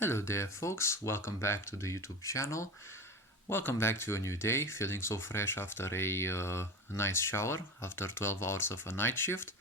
Hello there, folks. Welcome back to the YouTube channel. Welcome back to a new day. Feeling so fresh after a nice shower, after 12 hours of a night shift.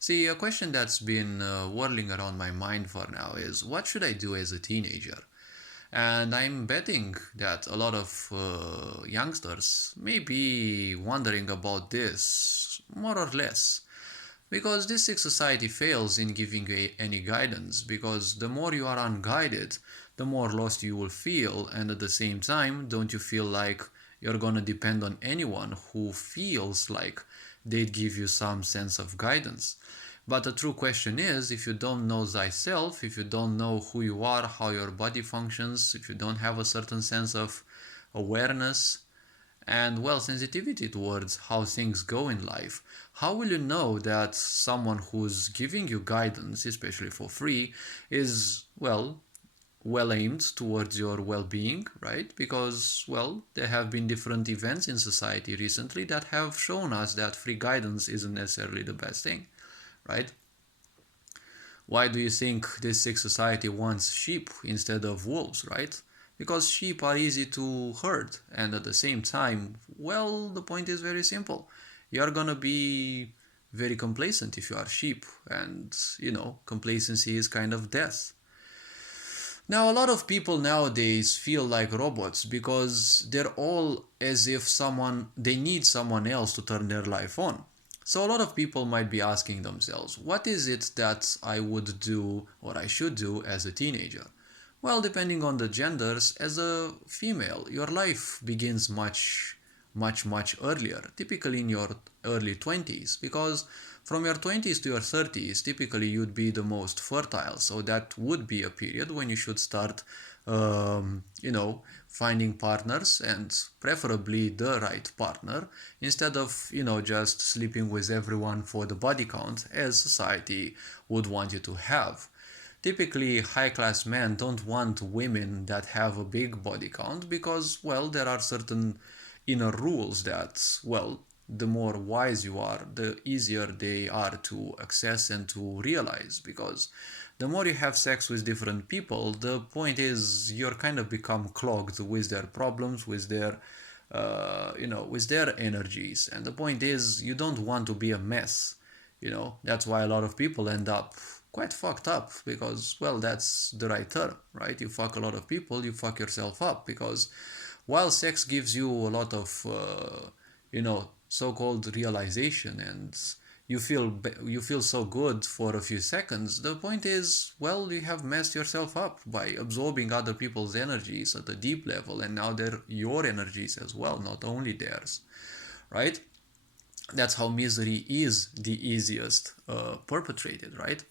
See, a question that's been whirling around my mind for now is what should I do as a teenager? And I'm betting that a lot of youngsters may be wondering about this more or less. Because this sick society fails in giving you any guidance, because the more you are unguided, the more lost you will feel, and at the same time, don't you feel like you're gonna depend on anyone who feels like they'd give you some sense of guidance? But the true question is, if you don't know thyself, if you don't know who you are, how your body functions, if you don't have a certain sense of awareness, and well, sensitivity towards how things go in life, how will you know that someone who's giving you guidance, especially for free, is well aimed towards your well-being, right? Because well, there have been different events in society recently that have shown us that free guidance isn't necessarily the best thing, right? Why do you think this sick society wants sheep instead of wolves, right? Because sheep are easy to herd, and at the same time, well, the point is very simple. You're gonna be very complacent if you are sheep, and complacency is kind of death. Now, a lot of people nowadays feel like robots because they're all as if they need someone else to turn their life on. So, a lot of people might be asking themselves, what is it that I would do or I should do as a teenager? Well, depending on the genders, as a female, your life begins much earlier, typically in your early 20s, because from your 20s to your 30s, typically you'd be the most fertile. So that would be a period when you should start, finding partners and preferably the right partner instead of, just sleeping with everyone for the body count as society would want you to have. Typically, high class men don't want women that have a big body count because, well, there are certain inner rules that, well, the more wise you are, the easier they are to access and to realize. Because the more you have sex with different people, the point is you're kind of become clogged with their problems, with their energies. And the point is you don't want to be a mess. That's why a lot of people end up quite fucked up because, well, that's the right term, right? You fuck a lot of people, you fuck yourself up because while sex gives you a lot of, so-called realization and you feel so good for a few seconds, the point is, well, you have messed yourself up by absorbing other people's energies at a deep level, and now they're your energies as well, not only theirs, right? That's how misery is the easiest perpetrated, right?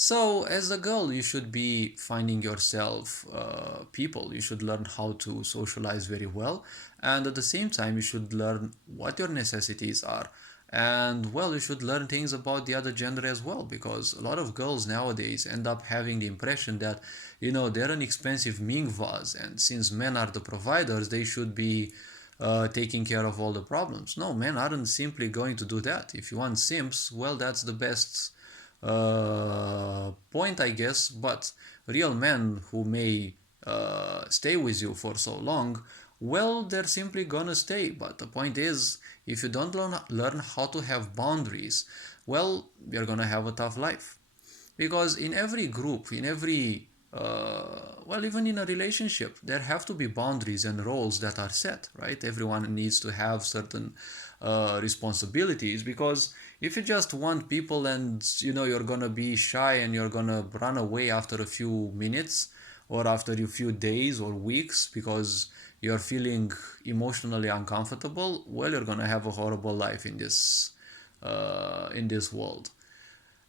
So, as a girl, you should be finding yourself people. You should learn how to socialize very well. And at the same time, you should learn what your necessities are. And, well, you should learn things about the other gender as well. Because a lot of girls nowadays end up having the impression that, they're an expensive Ming vase. And since men are the providers, they should be taking care of all the problems. No, men aren't simply going to do that. If you want simps, well, that's the best point, I guess, but real men who may stay with you for so long, well, they're simply gonna stay. But the point is, if you don't learn how to have boundaries, well, you're gonna have a tough life. Because in every group, in every even in a relationship, there have to be boundaries and roles that are set, right? Everyone needs to have certain responsibilities because if you just want people and you're gonna be shy and you're gonna run away after a few minutes or after a few days or weeks because you're feeling emotionally uncomfortable, well, you're gonna have a horrible life in this world.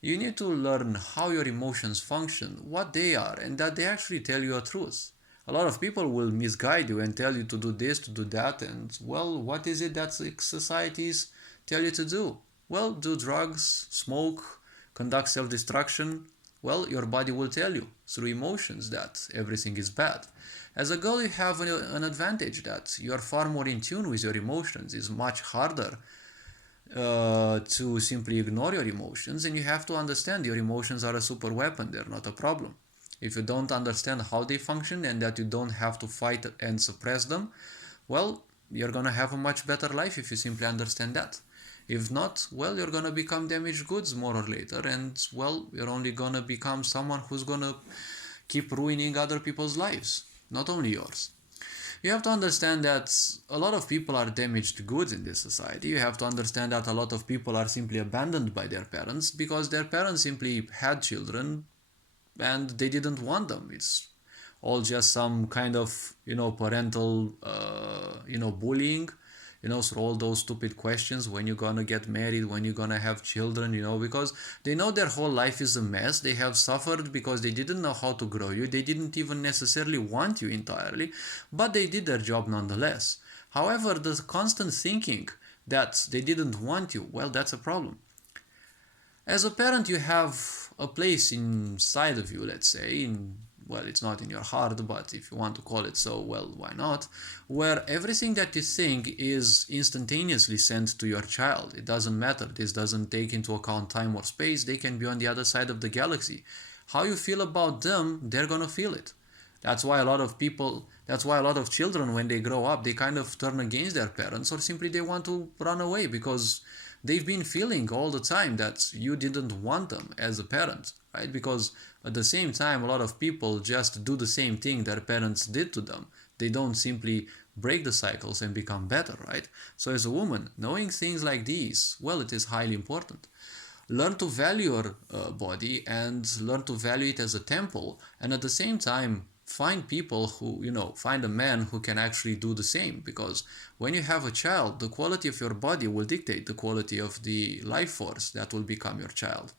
You need to learn how your emotions function, what they are, and that they actually tell you a truth. A lot of people will misguide you and tell you to do this, to do that, and well, what is it that societies tell you to do? Well, do drugs, smoke, conduct self destruction. Well, your body will tell you through emotions that everything is bad. As a girl, you have an advantage that you are far more in tune with your emotions. It's much harder to simply ignore your emotions, and you have to understand your emotions are a super weapon, they're not a problem. if you don't understand how they function and that you don't have to fight and suppress them, well, you're gonna have a much better life if you simply understand that. If not, well, you're gonna become damaged goods more or later, and well, you're only gonna become someone who's gonna keep ruining other people's lives, not only yours. You have to understand that a lot of people are damaged goods in this society. You have to understand that a lot of people are simply abandoned by their parents because their parents simply had children and they didn't want them. It's all just some kind of parental bullying, through all those stupid questions: when you're gonna get married, when you're gonna have children, because they know their whole life is a mess. They have suffered because they didn't know how to grow you. They didn't even necessarily want you entirely, but they did their job nonetheless. However, the constant thinking that they didn't want you, well, that's a problem. As a parent, you have a place inside of you, let's say, well, it's not in your heart, but if you want to call it so, well, why not? Where everything that you think is instantaneously sent to your child. It doesn't matter. This doesn't take into account time or space. They can be on the other side of the galaxy. How you feel about them, they're gonna feel it. That's why a lot of children, when they grow up, they kind of turn against their parents, or simply they want to run away because they've been feeling all the time that you didn't want them as a parent, right? Because at the same time, a lot of people just do the same thing their parents did to them. They don't simply break the cycles and become better, right? So as a woman, knowing things like these, well, it is highly important. Learn to value your body and learn to value it as a temple, and at the same time find people who, find a man who can actually do the same. Because when you have a child, the quality of your body will dictate the quality of the life force that will become your child,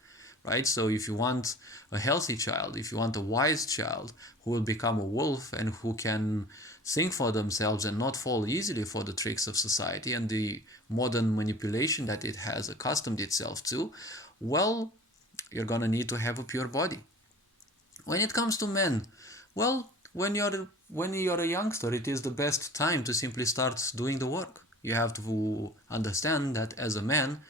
right? So if you want a healthy child, if you want a wise child who will become a wolf and who can think for themselves and not fall easily for the tricks of society and the modern manipulation that it has accustomed itself to, well, you're gonna need to have a pure body. When it comes to men, well, when you're a youngster, it is the best time to simply start doing the work. You have to understand that as a man,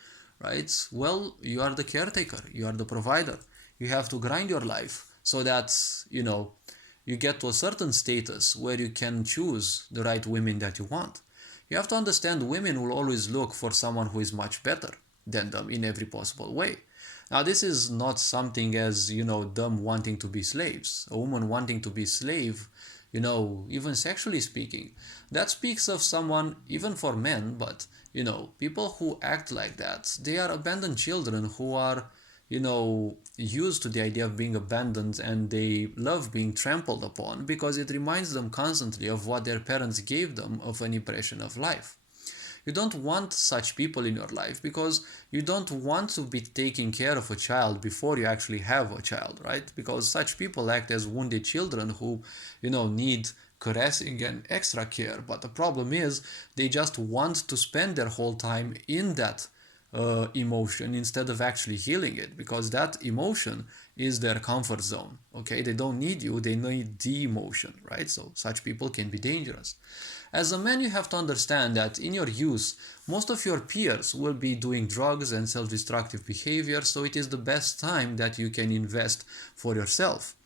right? Well, you are the caretaker, you are the provider. You have to grind your life so that, you get to a certain status where you can choose the right women that you want. You have to understand women will always look for someone who is much better than them in every possible way. Now, this is not something as, them wanting to be slaves. A woman wanting to be slave, even sexually speaking, that speaks of someone, even for men, but, people who act like that, they are abandoned children who are, used to the idea of being abandoned, and they love being trampled upon because it reminds them constantly of what their parents gave them of an impression of life. You don't want such people in your life because you don't want to be taking care of a child before you actually have a child, right? Because such people act as wounded children who, need caressing and extra care. But the problem is they just want to spend their whole time in that emotion instead of actually healing it, because that emotion is their comfort zone. Okay, they don't need you, they need the emotion, right? So such people can be dangerous. As a man, you have to understand that in your youth, most of your peers will be doing drugs and self-destructive behavior, so it is the best time that you can invest for yourself.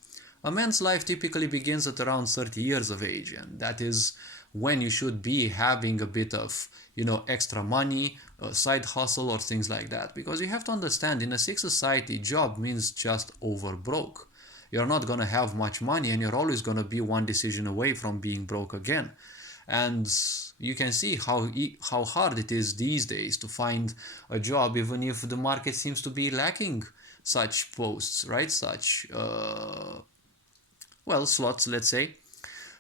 A man's life typically begins at around 30 years of age, and that is when you should be having a bit of, extra money, a side hustle or things like that. Because you have to understand, in a sick society, job means just over broke. You're not going to have much money and you're always going to be one decision away from being broke again. And you can see how hard it is these days to find a job, even if the market seems to be lacking such posts, right? Such, slots, let's say.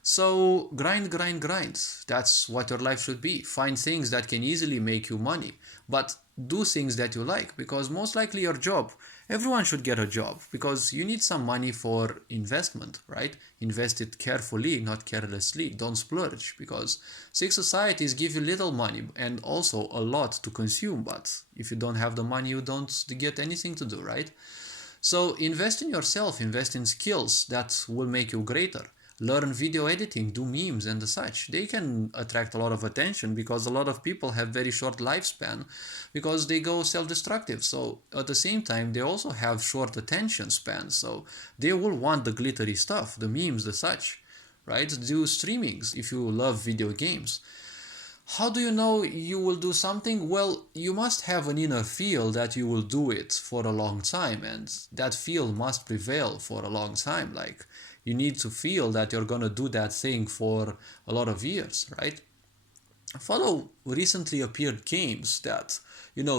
So grind, grind, grind. That's what your life should be. Find things that can easily make you money, but do things that you like, because most likely your job, everyone should get a job because you need some money for investment, right? Invest it carefully, not carelessly. Don't splurge, because sick societies give you little money and also a lot to consume, but if you don't have the money, you don't get anything to do, right? So invest in yourself, invest in skills that will make you greater. learn video editing, do memes and such. They can attract a lot of attention because a lot of people have very short lifespan because they go self-destructive. So at the same time, they also have short attention span. So they will want the glittery stuff, the memes, the such, right? Do streamings if you love video games. How do you know you will do something? Well, you must have an inner feel that you will do it for a long time, and that feel must prevail for a long time. Like, you need to feel that you're gonna do that thing for a lot of years, right? Follow recently appeared games that,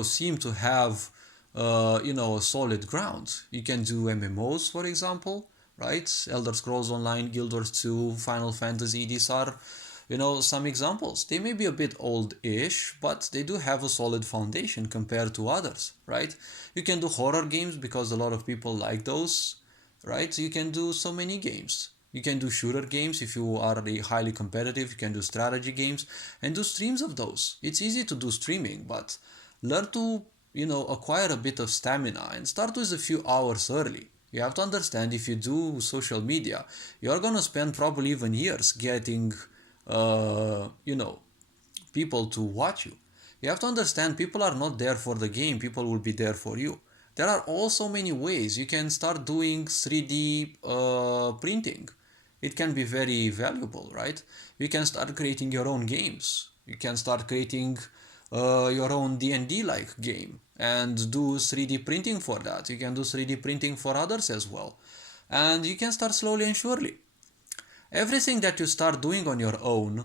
seem to have, a solid ground. You can do MMOs, for example, right? Elder Scrolls Online, Guild Wars 2, Final Fantasy. These are, some examples. They may be a bit old-ish, but they do have a solid foundation compared to others, right? You can do horror games because a lot of people like those, right? You can do so many games. You can do shooter games if you are highly competitive. You can do strategy games and do streams of those. It's easy to do streaming, but learn to, acquire a bit of stamina and start with a few hours early. You have to understand if you do social media, you're gonna spend probably even years getting, uh, you know, people to watch you. You have to understand people are not there for the game, people will be there for you. There are also many ways you can start doing 3D printing. It can be very valuable, right? You can start creating your own games. You can start creating your own D&D like game and do 3D printing for that. You can do 3D printing for others as well. And you can start slowly and surely. Everything that you start doing on your own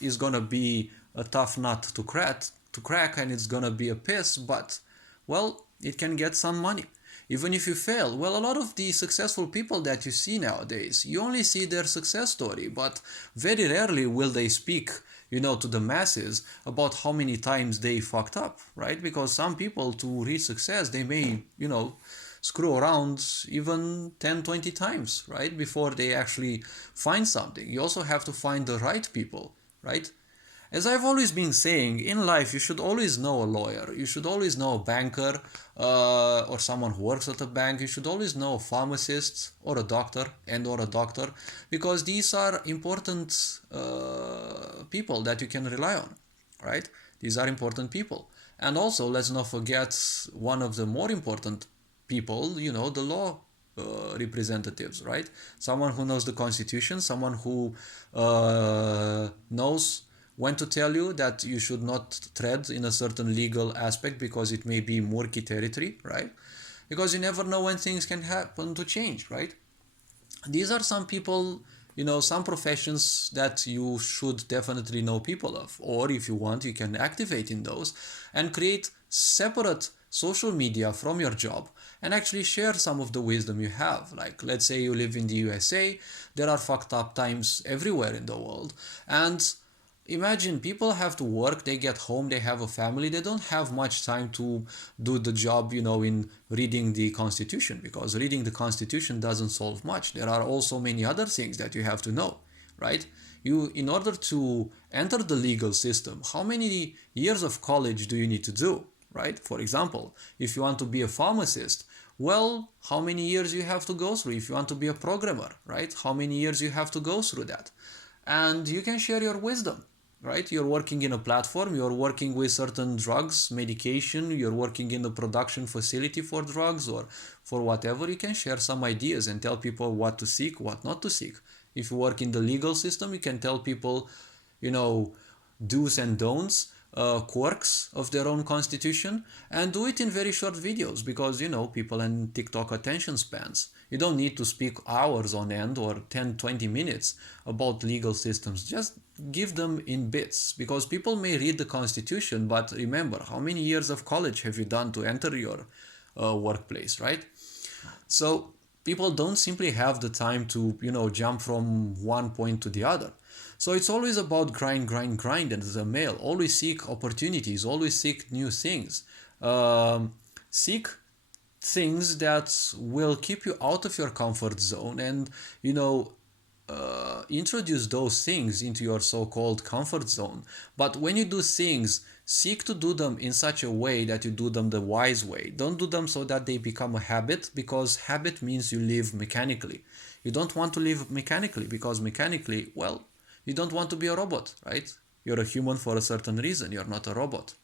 is gonna be a tough nut to crack, and it's gonna be a piss, but well, it can get some money. Even if you fail, well, a lot of the successful people that you see nowadays, you only see their success story, but very rarely will they speak, to the masses about how many times they fucked up, right? Because some people, to reach success, they may, screw around even 10, 20 times, right? Before they actually find something. You also have to find the right people, right? As I've always been saying, in life you should always know a lawyer, you should always know a banker or someone who works at a bank, you should always know a pharmacist or a doctor, because these are important people that you can rely on, right? These are important people. And also, let's not forget one of the more important people, the law representatives, right? Someone who knows the constitution, someone who knows when to tell you that you should not tread in a certain legal aspect because it may be murky territory, right? Because you never know when things can happen to change, right? These are some people, some professions that you should definitely know people of, or if you want, you can activate in those and create separate social media from your job and actually share some of the wisdom you have. Like, let's say you live in the USA, there are fucked up times everywhere in the world, and imagine people have to work, they get home, they have a family, they don't have much time to do the job, in reading the Constitution, because reading the Constitution doesn't solve much. There are also many other things that you have to know, right? In order to enter the legal system, how many years of college do you need to do, right? For example, if you want to be a pharmacist, well, how many years you have to go through? If you want to be a programmer, right? How many years you have to go through that? And you can share your wisdom, right? You're working in a platform, you're working with certain drugs, medication, you're working in a production facility for drugs or for whatever. You can share some ideas and tell people what to seek, what not to seek. If you work in the legal system, you can tell people, do's and don'ts, quirks of their own constitution, and do it in very short videos because, people and TikTok attention spans. You don't need to speak hours on end or 10, 20 minutes about legal systems. Just give them in bits, because people may read the Constitution, but remember, how many years of college have you done to enter your workplace, right? So people don't simply have the time to, jump from one point to the other. So it's always about grind, grind, grind. And as a male, always seek opportunities, always seek new things. Seek things that will keep you out of your comfort zone and, introduce those things into your so-called comfort zone. But when you do things seek to do them in such a way that you do them the wise way. Don't do them so that they become a habit, because habit means you live mechanically. You don't want to live mechanically, because mechanically, well, you don't want to be a robot, right? You're a human for a certain reason. You're not a robot.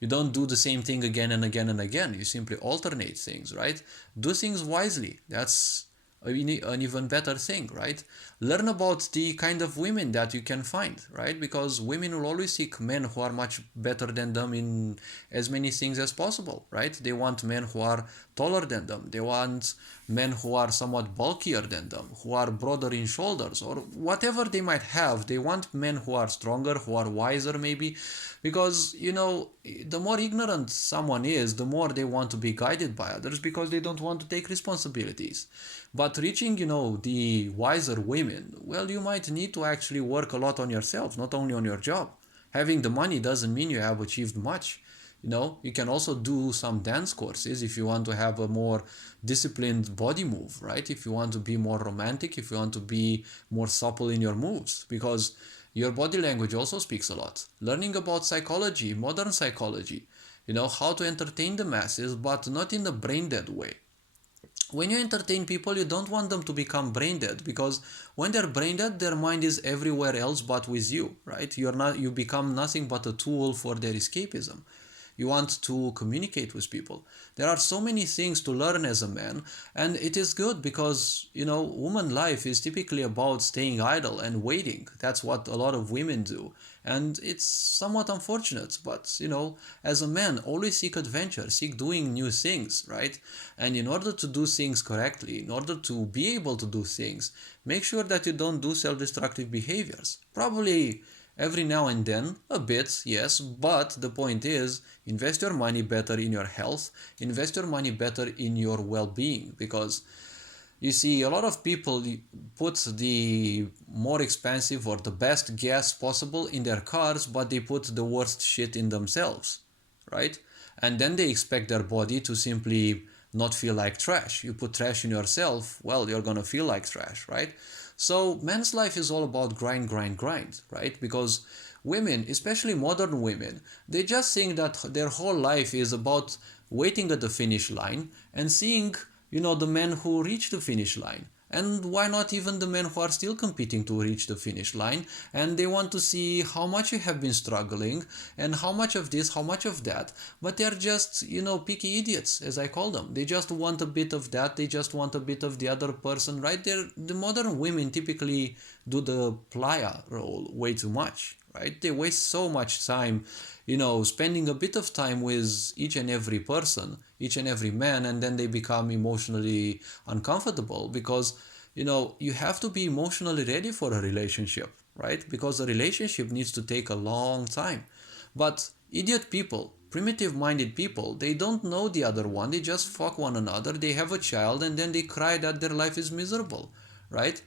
You don't do the same thing again and again and again. You simply alternate things, right? Do things wisely. That's an even better thing, right? Learn about the kind of women that you can find, right? Because women will always seek men who are much better than them in as many things as possible, right? They want men who are taller than them. They want men who are somewhat bulkier than them, who are broader in shoulders, or whatever they might have. They want men who are stronger, who are wiser, maybe, because, you know, the more ignorant someone is, the more they want to be guided by others, because they don't want to take responsibilities. But reaching, you know, the wiser women, well, you might need to actually work a lot on yourself, not only on your job. Having the money doesn't mean you have achieved much. You know, you can also do some dance courses if you want to have a more disciplined body move, right? If you want to be more romantic, if you want to be more supple in your moves, because your body language also speaks a lot. Learning about psychology, modern psychology, you know, how to entertain the masses, but not in a brain dead way. When you entertain people, you don't want them to become brain dead, because when they're brain dead, their mind is everywhere else but with you, right? You become nothing but a tool for their escapism. You want to communicate with people. There are so many things to learn as a man, and it is good because, you know, woman life is typically about staying idle and waiting. That's what a lot of women do. And it's somewhat unfortunate, but, you know, as a man, always seek adventure, seek doing new things, right? And in order to do things correctly, in order to be able to do things, make sure that you don't do self-destructive behaviors. Probably every now and then, a bit, yes, but the point is, invest your money better in your health, invest your money better in your well-being, because you see, a lot of people put the more expensive or the best gas possible in their cars, but they put the worst shit in themselves, right? And then they expect their body to simply not feel like trash. You put trash in yourself, well, you're gonna feel like trash, right? So man's life is all about grind, grind, grind, right? Because women, especially modern women, they just think that their whole life is about waiting at the finish line and seeing, you know, the men who reach the finish line. And why not even the men who are still competing to reach the finish line? And they want to see how much you have been struggling and how much of this, how much of that. But they're just, you know, picky idiots, as I call them. They just want a bit of that. They just want a bit of the other person, right? The modern women typically do the playa role way too much, right? They waste so much time, you know, spending a bit of time with each and every person, each and every man, and then they become emotionally uncomfortable because, you know, you have to be emotionally ready for a relationship, right? Because a relationship needs to take a long time. But idiot people, primitive minded people, they don't know the other one, they just fuck one another, they have a child, and then they cry that their life is miserable, right?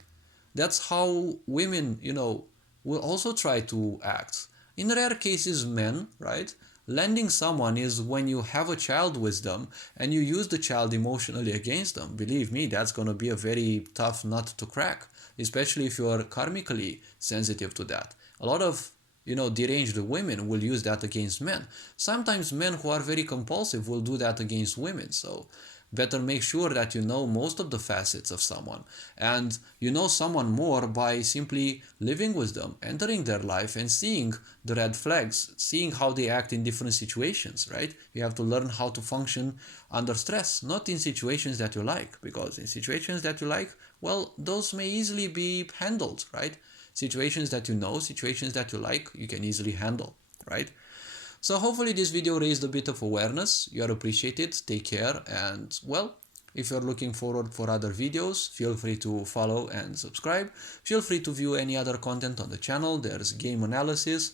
That's how women, you know, will also try to act. In rare cases, men, right? Lending someone is when you have a child with them and you use the child emotionally against them. Believe me, that's going to be a very tough nut to crack, especially if you are karmically sensitive to that. A lot of, you know, deranged women will use that against men. Sometimes men who are very compulsive will do that against women. So better make sure that you know most of the facets of someone, and you know someone more by simply living with them, entering their life and seeing the red flags, seeing how they act in different situations, right? You have to learn how to function under stress, not in situations that you like, because in situations that you like, well, those may easily be handled, right? Situations that you know, situations that you like, you can easily handle, right? So hopefully this video raised a bit of awareness. You are appreciated. Take care. And well, if you're looking forward for other videos, feel free to follow and subscribe. Feel free to view any other content on the channel. There's game analysis,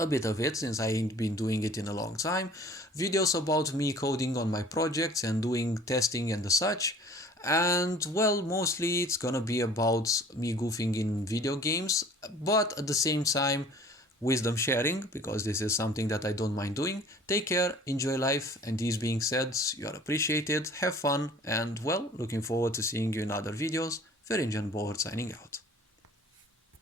a bit of it since I ain't been doing it in a long time. Videos about me coding on my projects and doing testing and the such. And well, mostly it's gonna be about me goofing in video games, but at the same time, wisdom sharing, because this is something that I don't mind doing. Take care, enjoy life, and these being said, you are appreciated, have fun, and well, looking forward to seeing you in other videos. Ferinjan Board signing out.